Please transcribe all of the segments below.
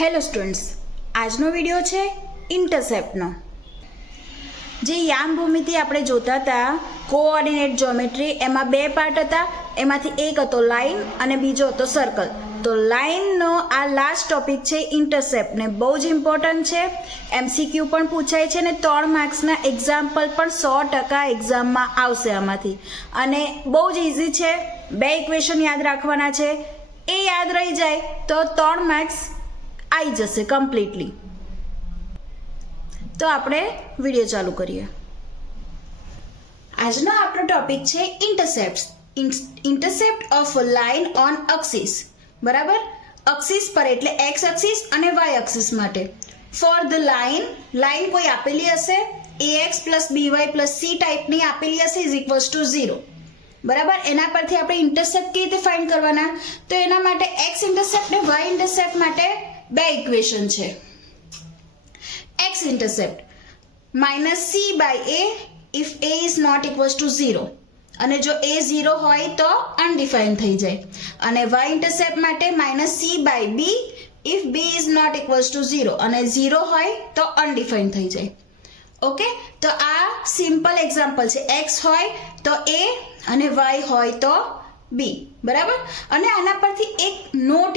Hello students, આજનો video છે ઇન્ટરસેપ્ટનો. જે યામ ભૂમિતિ આપણે જોતા હતા કોઓર્ડિનેટ જ્યોમેટ્રી, એમાં બે પાર્ટ હતા. એમાંથી એક હતો લાઇન અને બીજો હતો સર્કલ. તો લાઇનનો આ લાસ્ટ ટોપિક છે ઇન્ટરસેપ્ટ, ને બહુ જ ઇમ્પોર્ટન્ટ છે. MCQ પણ પૂછાય છે ને 3 માર્ક્સના એક્ઝામ્પલ પણ 100% એક્ઝામમાં આવશે આમાંથી. અને બહુ જ ઇઝી છે. 2 ઇક્વેશન યાદ રાખવાના છે. એ યાદ રહી જાય તો 3 માર્ક્સ આવી જશે કમ્પ્લીટલી. તો આપણે વિડીયો ચાલુ કરીએ. આજનો આપણો ટોપિક છે intercept of line on axis. બરાબર, એક્સિસ પર એટલે એક્સ એક્સિસ અને વાય એક્સિસ માટે. ફોર ધ લાઇન કોઈ આપેલી હશે ax + by + c ટાઈપની આપેલી હશે ઇઝ ઇક્વલ્સ ટુ 0. બરાબર, એના પરથી આપણે ઇન્ટરસેપ્ટ કેવી રીતે ફાઇન્ડ કરવાના? તો એના માટે એક્સ ઇન્ટરસેપ્ટ ને વાય ઇન્ટરસેપ્ટ માટે 2 ઇક્વેશન છે. x intercept -c/a if a is not equals to 0, અને જો a 0 હોય તો અનડિફાઇન્ડ થઈ જાય. અને y ઇન્ટરસેપ્ટ માટે -c/b if b is not equals to 0, અને 0 હોય તો અનડિફાઇન્ડ થઈ જાય. ઓકે, તો આ સિમ્પલ એક્ઝામ્પલ છે. x હોય તો a અને y હોય તો b. બરાબર, અને આના પરથી એક નોટ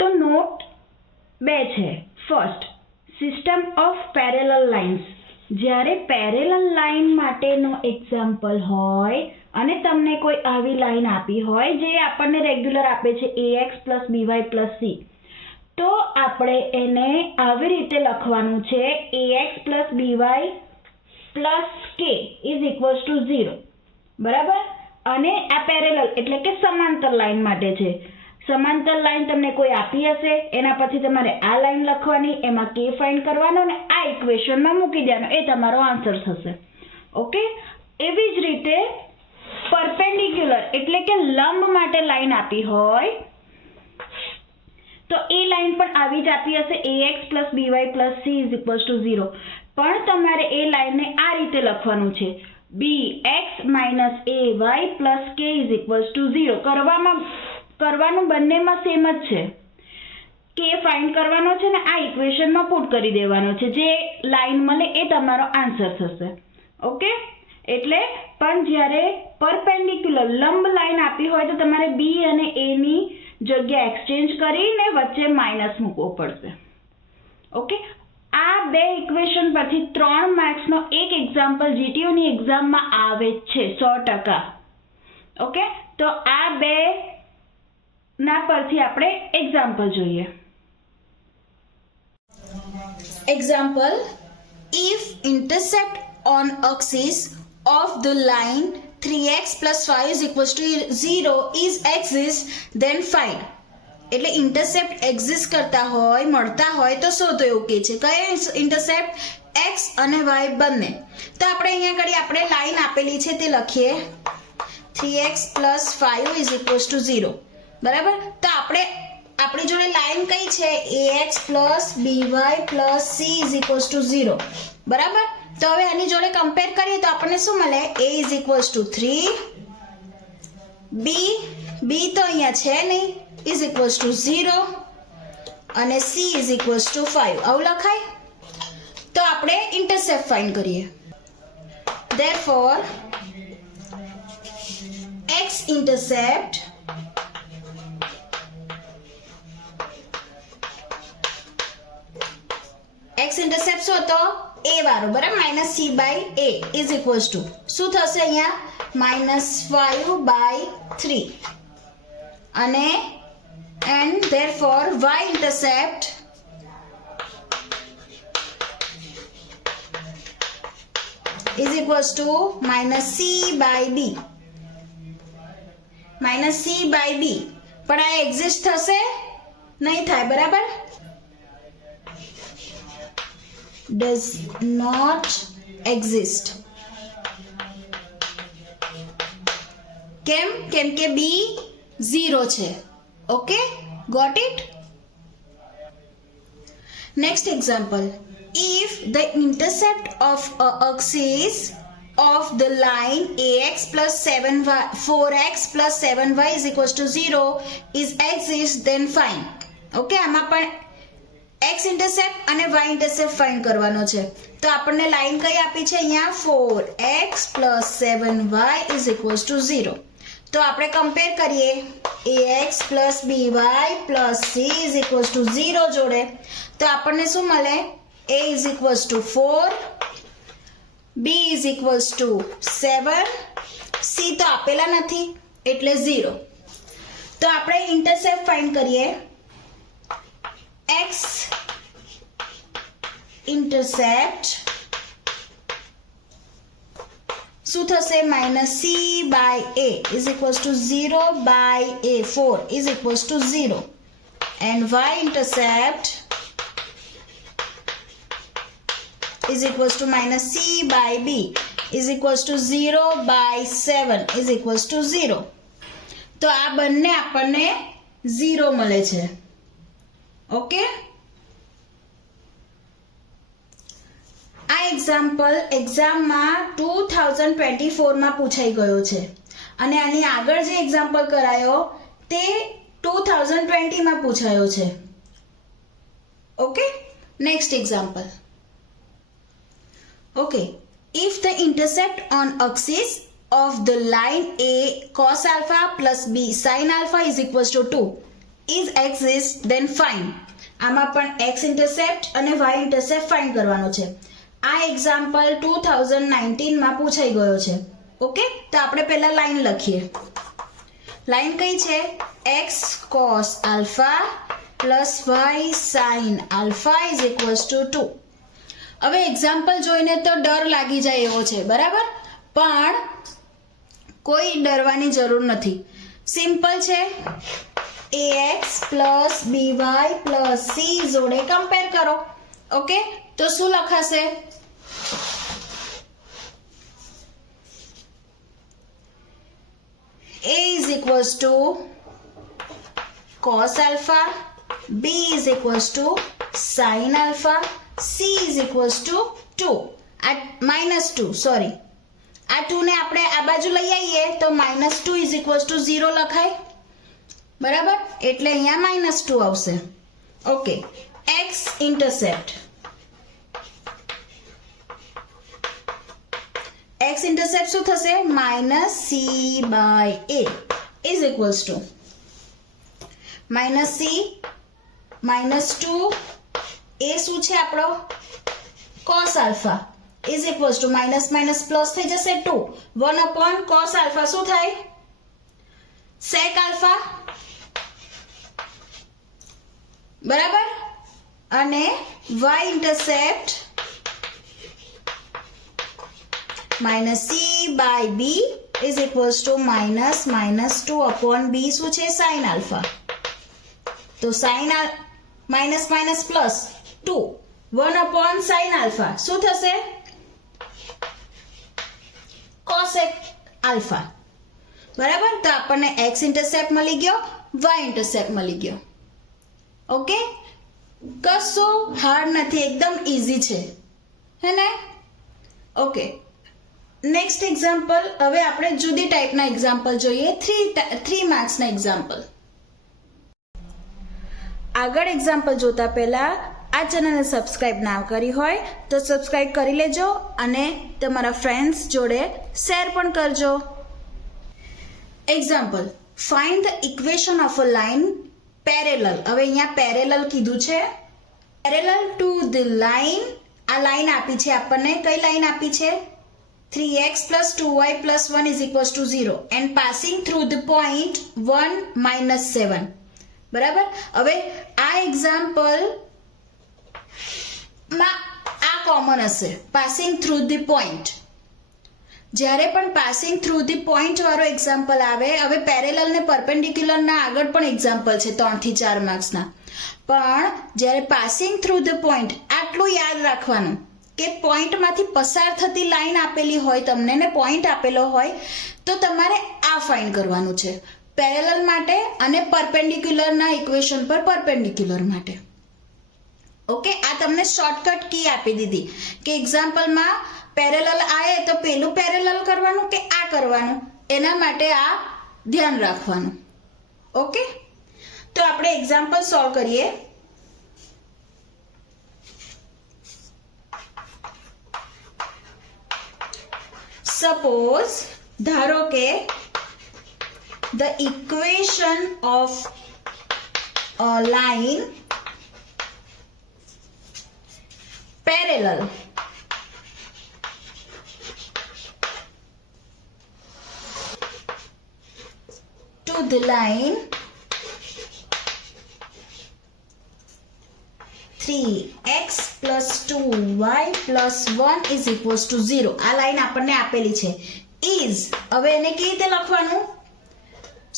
તો નોટ 2 છે. First, system of parallel lines. જ્યારે પેરેલલ લાઇન માટેનો એક્ઝામ્પલ હોય અને તમને કોઈ આવી લાઇન આપી હોય જે આપણને રેગ્યુલર આપે છે ax + by + c, તો આપણે એને આવી રીતે લખવાનું છે ax + by + k = 0. બરાબર, અને આ પેરેલલ એટલે કે સમાંતર લાઇન માટે છે. સમાંતર લાઇન તમને કોઈ આપી હશે, એના પછી તમારે આ લાઇન લખવાની, એમાં k ફાઇન્ડ કરવાનો અને આ ઇક્વેશનમાં મૂકી દેવાનો, એ તમારો આન્સર થશે. ઓકે, એવી જ રીતે પરપેન્ડિક્યુલર એટલે કે લંબ માટે લાઇન આપી હોય તો એ લાઇન પણ આવી જ આપી હશે ax + by + c = 0. પણ તમારે એ લાઇનને આ રીતે લખવાનું છે bx - ay + k = 0. કરવાનું બંનેમાં સેમ જ છે. કે ફાઇન્ડ કરવાનો છે ને આ ઇક્વેશનમાં પુટ કરી દેવાનો છે. જે લાઇન મળે એ તમારો આન્સર થશે. ઓકે, એટલે પણ જ્યારે પરપેન્ડિક્યુલર લંબ લાઇન આપી હોય તો તમારે b અને a ની જગ્યા એક્સચેન્જ કરીને વચ્ચે માઇનસ મૂકવો પડશે. ઓકે, આ 2 ઇક્વેશન પરથી 3 માર્ક્સનો એક એક્ઝામ્પલ GTO ની એક્ઝામમાં આવે છે 100%. ઓકે, તો આ 2 ના પરથી આપણે એક્ઝામ્પલ જોઈએ. Example, if intercept on axis of the line 3x + 5 = 0 is exist, then find. એટલે ઇન્ટરસેપ્ટ એક્ઝિસ્ટ કરતા હોય, મળતા હોય તો શોધો એવું કે છે. કયા ઇન્ટરસેપ્ટ? x અને y બંને. તો આપણે અહીંયા આગળ આપણે લાઈન આપેલી છે તે લખીએ 3x + 5 = 0. બરાબર, તો આપણી જોડે લાઈન કઈ છે ax + by + c = 0. બરાબર, તો હવે આની જોડે કમ્પેર કરીએ તો આપણને શું મળે? a = 3, b તો અહીંયા છે નહીં = 0 અને c = 5. આવું લખાય. તો આપણે ઇન્ટરસેપ્ટ ફાઇન્ડ કરીએ. Therefore x intercept શું હતો? a વાળો. બરાબર, -c/a = શું થશે અહીંયા? -5/3. and therefore y intercept is -c/b. -c/b પણ આ એક્ઝિસ્ટ થશે નહીં થાય. બરાબર, does not exist. કેમ કે b 0 છે. Okay, got it. Next example, if the intercept of a axis of the line ax + 4x + 7y = 0 is exist, then find. Okay, આમાં પણ એક્સ ઇન્ટરસેપ્ટ અને વાય ઇન્ટરસેપ્ટ ફાઇન્ડ કરવાનો છે. તો આપણને લાઈન કઈ આપી છે અહીંયા 4x + 7y = 0. તો આપણે કમ્પેર કરીએ ax + by + c = 0 જોડે. તો આપણને શું મળે? a = 4, b = 7, c તો આપેલા નથી એટલે 0. તો આપણે ઇન્ટરસેપ્ટ ફાઇન્ડ કરીએ. x ઇન્ટરસેપ્ટ શું થશે? -c/a = 0/a4 = 0. and y intercept is equals to -c/b is equals to 0/7 is equals to 0. તો આ બંને આપણને 0 મળે છે. ઓકે, આ એક્ઝામ્પલ એક્ઝામમાં 2024માં પૂછાઈ ગયો છે અને આની આગળ જે એક્ઝામ્પલ કરાયો તે 2020માં પૂછાયો છે. Okay, next example. Okay, if the intercept on axis of the line A cos alpha plus B sin alpha is equals to 2 is exists then find. આમાં પણ x intercept અને y intercept find કરવાનો છે. આ example 2019માં પૂછાઈ ગયો છે. Okay, તો આપણે પહેલા લાઈન લખીએ. લાઈન કઈ છે? x cos alpha plus y sin alpha is equals to 2. હવે એક્ઝામ્પલ જોઈને તો ડર લાગી જાય એવો છે, બરાબર? પણ કોઈ ડરવાની જરૂર નથી. સિમ્પલ છે. ax + by + c જોડે કમ્પેર કરો. ઓકે, તો શું લખાશે? a = cos alpha, b sin alpha, c = 2. આ -2 સોરી, આ 2 ને આપણે આ બાજુ લઈ આવીએ તો -2 = 0 લખાય, બરાબર? એટલે અહીંયા -2 આવશે. ઓકે, x ઇન્ટરસેપ્ટ શું થશે? -c/a is equals to -c -2 a શું છે આપણો? cos alpha is equals to minus plus થઈ જશે 2. 1/cos alpha શું થાય? sec alpha, બરાબર? અને y intercept -c/b is equals to -2/b શું છે? sin alpha. તો sin minus plus 2 1/sin alpha શું થશે? cosec alpha, બરાબર? તો આપણને x ઇન્ટરસેપ્ટ મળી ગયો, y ઇન્ટરસેપ્ટ મળી ગયો. ઓકે, કશું હાર્ડ નથી, એકદમ ઈઝી છે, હે ને? Okay, next example. હવે આપણે જુદી ટાઈપના એક્ઝામ્પલ જોઈએ. 3 માર્ક્સના એક્ઝામ્પલ. આગળ એક્ઝામ્પલ જોતા પહેલા આ ચેનલને સબસ્ક્રાઇબ ના કરી હોય તો સબસ્ક્રાઇબ કરી લેજો અને તમારા ફ્રેન્ડ્સ જોડે શેર પણ કરજો. Example, find the equation of a line parallel. હવે અહીંયા પેરેલલ કીધું છે. પેરેલલ ટુ ધ લાઇન, આ લાઇન આપી છે આપણને. કઈ લાઇન આપી છે? 3x + 2y + 1 is equals to 0 and passing through the point 1 - 7. બરાબર? હવે આ એક્ઝામ્પલ માં આ કોમન હશે, પાસિંગ થ્રુ ધી પોઈન્ટ. જ્યારે પણ પાસિંગ થ્રુ ધી પોઈન્ટ વાળો એક્ઝામ્પલ આવે, હવે પેરેલલ ને પરપેન્ડિક્યુલર ના આગળ પણ એક્ઝામ્પલ છે 3 થી 4 માર્ક્સના. પણ જ્યારે પાસિંગ થ્રુ ધ પોઈન્ટ, આટલું યાદ રાખવાનું કે પોઈન્ટમાંથી પસાર થતી લાઈન આપેલી હોય તમને ને પોઈન્ટ આપેલો હોય તો તમારે આ ફાઇન્ડ કરવાનું છે પેરેલલ માટે અને પરપેન્ડિક્યુલરના ઇક્વેશન પર પરપેન્ડિક્યુલર માટે. ઓકે, આ તમને શોર્ટકટ કી આપી દીધી કે એક્ઝામ્પલમાં પેરેલલ આવે તો પેલું પેરેલલ કરવાનું કે આ કરવાનું, એના માટે આ ધ્યાન રાખવાનું. ઓકે, તો આપણે એક્ઝામ્પલ સોલ્વ કરીએ. સપોઝ ધારો કે the equation of a line parallel to the line 3x plus 2y plus 1 is equals to 0. આ લાઈન આપણને આપેલી છે. is હવે એને કેવી રીતે લખવાનું?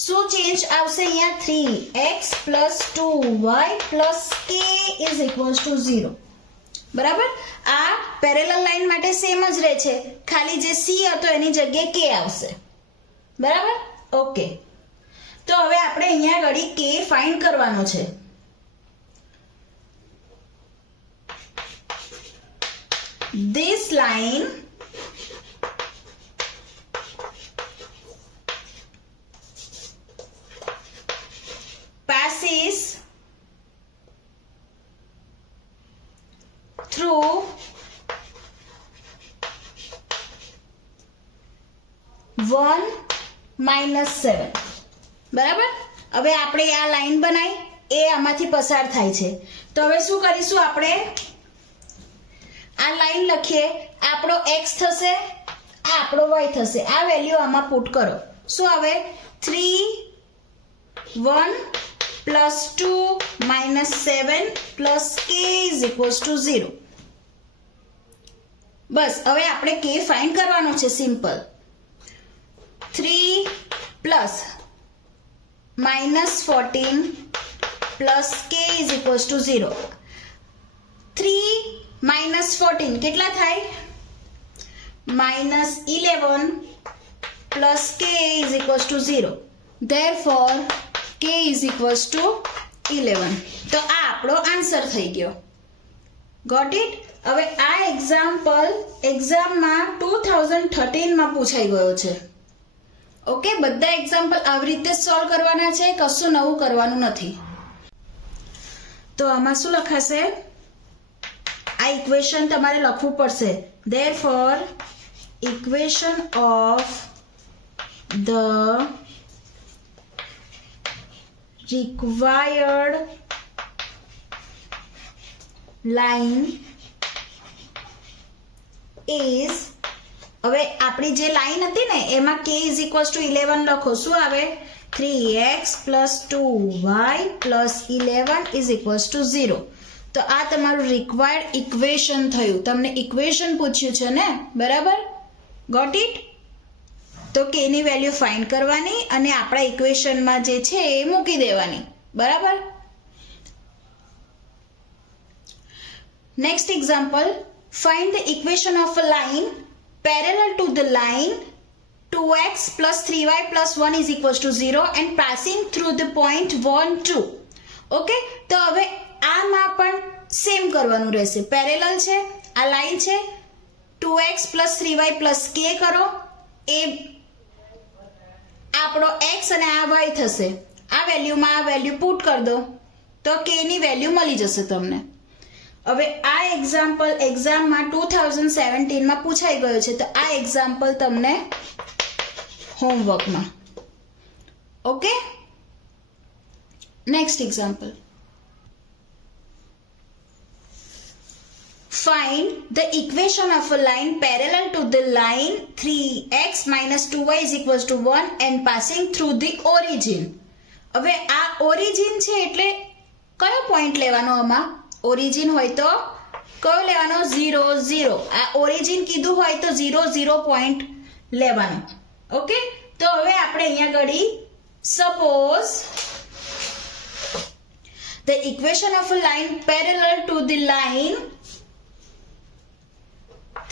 શું ચેન્જ આવશે અહીંયા? 3x plus 2y plus k is equals to 0. બરાબર? આ પેરેલલ લાઈન માટે સેમ જ રહે છે, ખાલી જે c હતો એની જગ્યાએ k આવશે. બરાબર? ઓકે. તો હવે આપણે અહીંયા ઘડી k ફાઇન્ડ કરવાનો છે. This line passes through -1 -7. બરાબર? હવે આપણે આ લાઈન બનાવી, એ આમાંથી પસાર થાય છે. તો હવે શું કરીશું? આપણે આ લાઈન લખીએ, આપણો x થશે, આ આપણો y થશે. આ વેલ્યુ આમાં પુટ કરો. શું આવે? 3 1 plus 2 minus 7 plus k is equals to 0. બસ હવે આપણે k ફાઇન્ડ કરવાનો છે. Simple. 3 plus minus 14 plus k is equals to 0. 3 minus 14 કેટલા થાય? minus 11 plus k is equals to 0. Therefore k is equals to 11. તો આ આપણો આન્સર થઈ ગયો. Got it? હવે આ એક્ઝામમાં 2013 માં પૂછાઈ ગયો છે. ઓકે, બધા એક્ઝામ્પલ આવી રીતે સોલ્વ કરવાના છે, કશું નવું કરવાનું નથી. તો આમાં શું લખાશે? આ ઇક્વેશન તમારે લખવું પડશે. Therefore equation of the required line is, હવે આપણી જે લાઈન હતી ને એમાં k is equals to 11 લખો. શું આવે? 3x plus 2y plus 11 is equals to 0. તો આ તમારું રિક્વાયર્ડ ઇક્વેશન થયું. તમને ઇક્વેશન પૂછ્યું છે ને? બરાબર? Got it? તો k ની વેલ્યુ ફાઇન્ડ કરવાની અને આપણા ઇક્વેશનમાં જે છે એ મૂકી દેવાની. બરાબર? Next example. Find the equation of a line parallel to the line 2x plus 3y plus 1 is equals to 0 and passing through the point 1 2. Okay, તો હવે આમાં પણ સેમ કરવાનું રહેશે. પેરેલલ છે, આ લાઈન છે, 2x plus 3y plus k કરો, એ આપણો x અને આ y થશે. આ વેલ્યુમાં આ વેલ્યુ પુટ કરી દો તો k ની વેલ્યુ મળી જશે તમને. હવે આ એક્ઝામમાં 2017 માં પૂછાઈ ગયો છે. તો આ એક્ઝામ્પલ તમને હોમવર્કમાં. Okay, next example. Find the equation of a line parallel to the line 3x minus 2y is equals to 1 and passing through the origin. હવે આ ઓરિજિન છે એટલે કયો પોઈન્ટ લેવાનો? આમાં ઓરિજિન હોય તો કયો લેવાનો? 0 0. આ ઓરિજિન કીધું હોય તો 0 0 પોઈન્ટ લેવાનો. ઓકે, તો હવે આપણે અહીંયા ઘડી suppose the equation of a line parallel to the line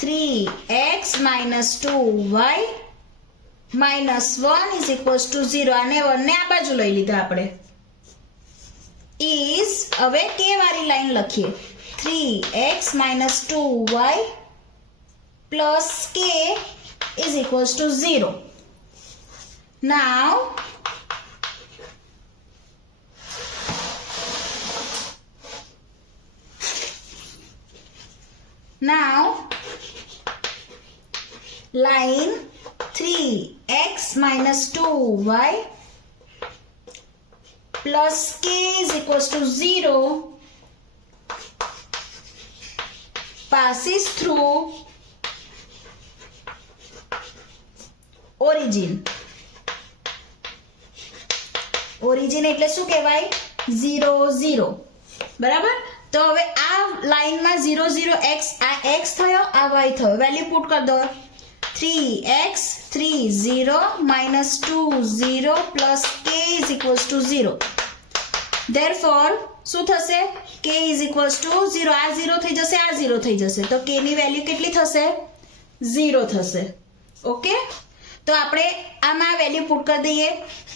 3x minus 2y minus 1 is equals to 0. અને 1 ને આ બાજુ લઈ લીધા આપણે. is, હવે k વાળી લાઈન લખીએ. 3x minus 2y plus k is equals to 0. Now line 3x minus 2y plus k is equals to 0 passes through origin. Origin એટલે શું કહેવાય? 0 0. બરાબર? તો હવે આ લાઈનમાં 0 0 x, આ x થયો, આ y થયો. વેલ્યુ પુટ કરી દો. 3x 3 0 minus 2 0 plus k is equals to 0. Therefore શું થશે? k is equals to 0. આ 0 થઈ જશે, આ 0 થઈ જશે. તો k ની વેલ્યુ કેટલી થશે? 0 થશે. ઓકે? તો આપણે આમાં વેલ્યુ પુટ કરી દઈએ.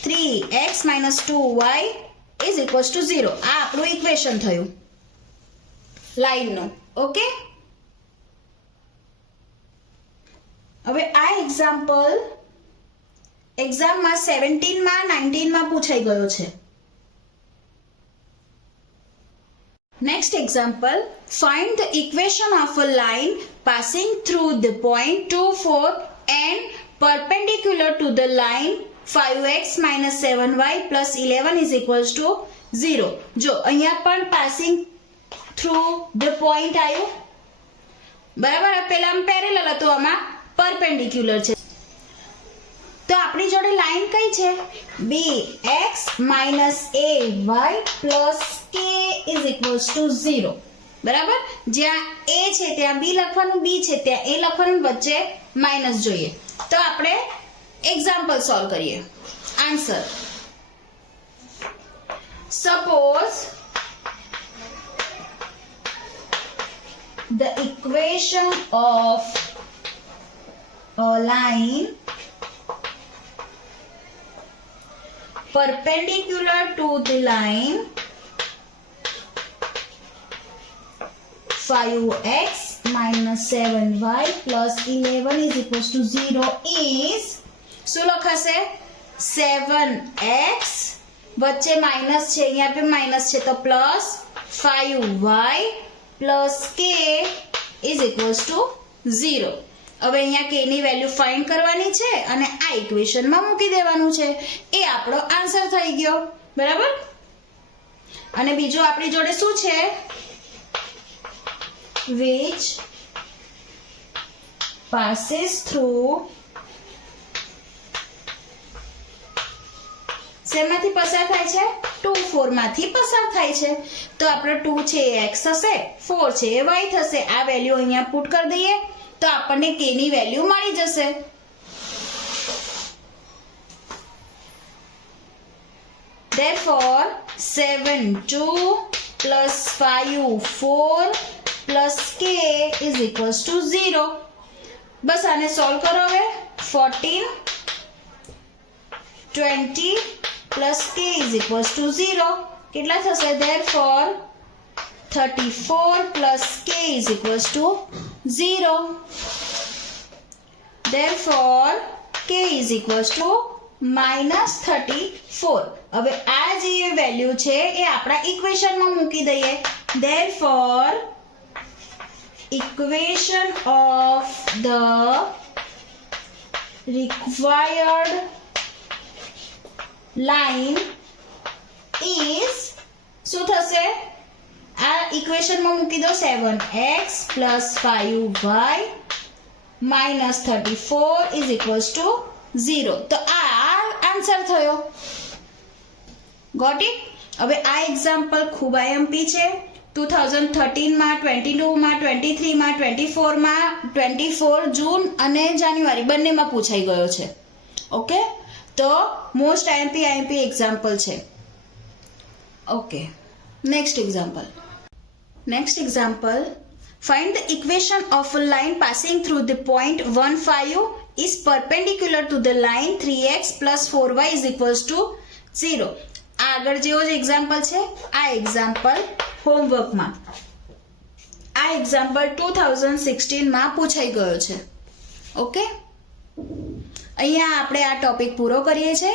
3x minus 2y is equals to 0. આ આપણું ઇક્વેશન થયું લાઈનનું. ઓકે? હવે આ એક્ઝામ્પલ એક્ઝામમાં 17માં 19માં પૂછાઈ ગયો છે. Next example, find the equation of a line passing through the point 2 4 and perpendicular to the line 5x minus 7y plus 11 is equals to 0. જો અહીંયા પણ passing through the point આવ્યું. બરાબર? પહેલા આમ પેરેલલ હતું, આમાં perpendicular છે. તો આપણી જોડે લાઈન કઈ છે? bx minus ay plus k is equals to 0. બરાબર? જ્યાં a છે ત્યાં b લખવાનું, b છે ત્યાં a લખવાનું, વચ્ચે માઇનસ જોઈએ. તો આપણે એક્ઝામ્પલ સોલ્વ કરીએ. Answer, suppose the equation of a line perpendicular to the line 5x minus 7y plus 11 is equals to 0 is શું લખાશે? 7x વચ્ચે માઇનસ છે, અહીંયા पे માઇનસ છે તો plus 5y plus k is equals to 0. હવે અહીંયા k ની વેલ્યુ ફાઇન્ડ કરવાની છે અને આ ઇક્વેશનમાં મૂકી દેવાનું છે. એ આપણો આન્સર થઈ ગયો. બરાબર? અને બીજું આપણી જોડે શું છે? which passes through શેમાંથી પસાર થાય છે? 2 4 માંથી પસાર થાય છે. તો આપણો 2 છે એ x હશે, 4 છે એ y થશે. આ વેલ્યુ અહીંયા પુટ કરી દઈએ તો આપણને k ની વેલ્યુ મળી જશે. Therefore 7 2 plus 5 4 plus k is equals to 0. બસ આને સોલ્વ કરો. હવે 14 20 plus k is equals to 0 કેટલા થશે? Therefore 34 plus k is equals to 0. Therefore k is equals to minus 34. હવે આ જે વેલ્યુ છે એ આપણા ઇક્વેશનમાં મૂકી દઈએ. Therefore equation of the required line is શું થશે? આ ઇક્વેશનમાં મૂકી દો. 7x plus 5y minus 34 is equals to 0. તો આ આન્સર થયો. Got it? હવે આ એક્ઝામ્પલ ખૂબ આઈએમપી છે. 2013માં 22માં 23માં 24માં 24 જૂન અને જાન્યુઆરી બંનેમાં પૂછાઈ ગયો છે. ઓકે? તો મોસ્ટ આઈએમપી એક્ઝામ્પલ છે. Okay, next example find the equation of a line passing through the point 1 5 is perpendicular to the line 3x plus 4y is equals to 0. આગળ જેવો જ એક્ઝામ્પલ છે. આ એક્ઝામ્પલ હોમવર્કમાં, આ એક્ઝામ્પલ 2016માં પૂછાઈ ગયો છે. ઓકે? અહીંયા આપણે આ ટોપિક પૂરો કરીએ છીએ.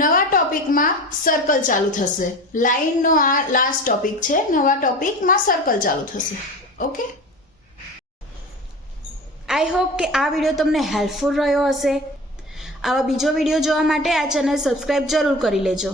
નવા ટોપિકમાં સર્કલ ચાલુ થશે. લાઈનનો આ લાસ્ટ ટોપિક છે. નવા ટોપિકમાં સર્કલ ચાલુ થશે. ઓકે? આઈ હોપ કે આ વિડીયો તમને હેલ્પફુલ રહ્યો હશે. આવા બીજો વિડીયો જોવા માટે આ ચેનલ સબસ્ક્રાઈબ જરૂર કરી લેજો.